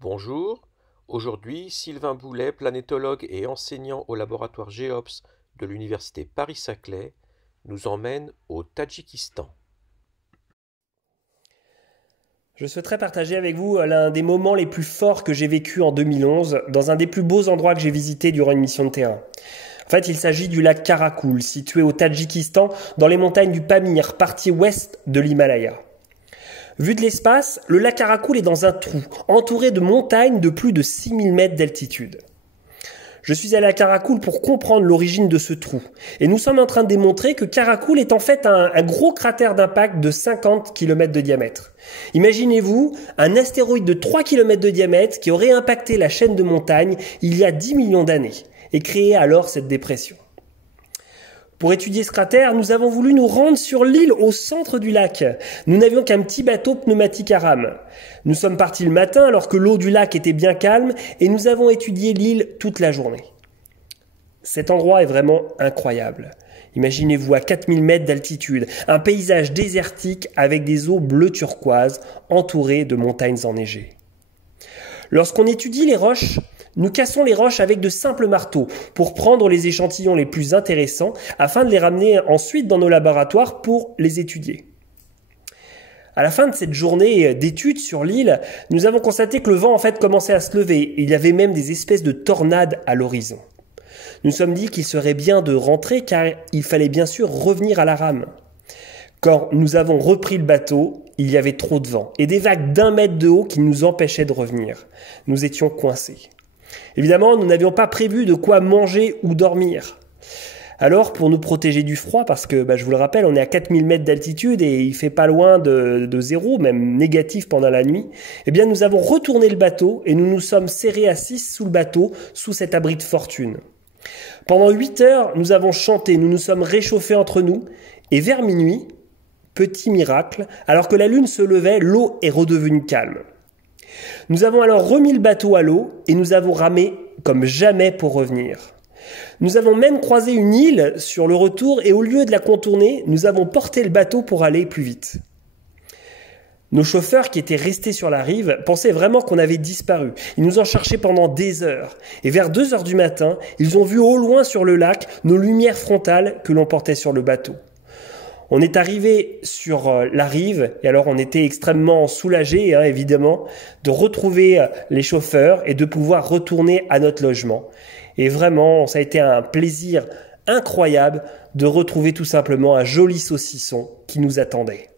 Bonjour, aujourd'hui Sylvain Boulet, planétologue et enseignant au laboratoire GEOPS de l'université Paris-Saclay, nous emmène au Tadjikistan. Je souhaiterais partager avec vous l'un des moments les plus forts que j'ai vécu en 2011 dans un des plus beaux endroits que j'ai visités durant une mission de terrain. En fait, il s'agit du lac Karakoul, situé au Tadjikistan, dans les montagnes du Pamir, partie ouest de l'Himalaya. Vu de l'espace, le lac Karakoul est dans un trou, entouré de montagnes de plus de 6000 mètres d'altitude. Je suis allé à Karakoul pour comprendre l'origine de ce trou. Et nous sommes en train de démontrer que Karakoul est en fait un gros cratère d'impact de 50 km de diamètre. Imaginez-vous un astéroïde de 3 km de diamètre qui aurait impacté la chaîne de montagnes il y a 10 millions d'années et créé alors cette dépression. Pour étudier ce cratère, nous avons voulu nous rendre sur l'île au centre du lac. Nous n'avions qu'un petit bateau pneumatique à rame. Nous sommes partis le matin alors que l'eau du lac était bien calme et nous avons étudié l'île toute la journée. Cet endroit est vraiment incroyable. Imaginez-vous à 4000 mètres d'altitude, un paysage désertique avec des eaux bleu turquoise entourées de montagnes enneigées. Lorsqu'on étudie les roches, nous cassons les roches avec de simples marteaux pour prendre les échantillons les plus intéressants afin de les ramener ensuite dans nos laboratoires pour les étudier. À la fin de cette journée d'études sur l'île, nous avons constaté que le vent en fait commençait à se lever et il y avait même des espèces de tornades à l'horizon. Nous nous sommes dit qu'il serait bien de rentrer car il fallait bien sûr revenir à la rame. Quand nous avons repris le bateau, il y avait trop de vent et des vagues d'1 mètre de haut qui nous empêchaient de revenir. Nous étions coincés. Évidemment, nous n'avions pas prévu de quoi manger ou dormir. Alors, pour nous protéger du froid, parce que, je vous le rappelle, on est à 4000 mètres d'altitude et il fait pas loin de zéro, même négatif pendant la nuit, eh bien, nous avons retourné le bateau et nous nous sommes serrés à 6 sous le bateau, sous cet abri de fortune. Pendant 8 heures, nous avons chanté, nous nous sommes réchauffés entre nous et vers minuit, petit miracle, alors que la lune se levait, l'eau est redevenue calme. Nous avons alors remis le bateau à l'eau et nous avons ramé comme jamais pour revenir. Nous avons même croisé une île sur le retour et au lieu de la contourner, nous avons porté le bateau pour aller plus vite. Nos chauffeurs qui étaient restés sur la rive pensaient vraiment qu'on avait disparu. Ils nous ont cherchés pendant des heures. Et vers 2 heures du matin, ils ont vu au loin sur le lac nos lumières frontales que l'on portait sur le bateau. On est arrivé sur la rive et alors on était extrêmement soulagés, évidemment, de retrouver les chauffeurs et de pouvoir retourner à notre logement. Et vraiment, ça a été un plaisir incroyable de retrouver tout simplement un joli saucisson qui nous attendait.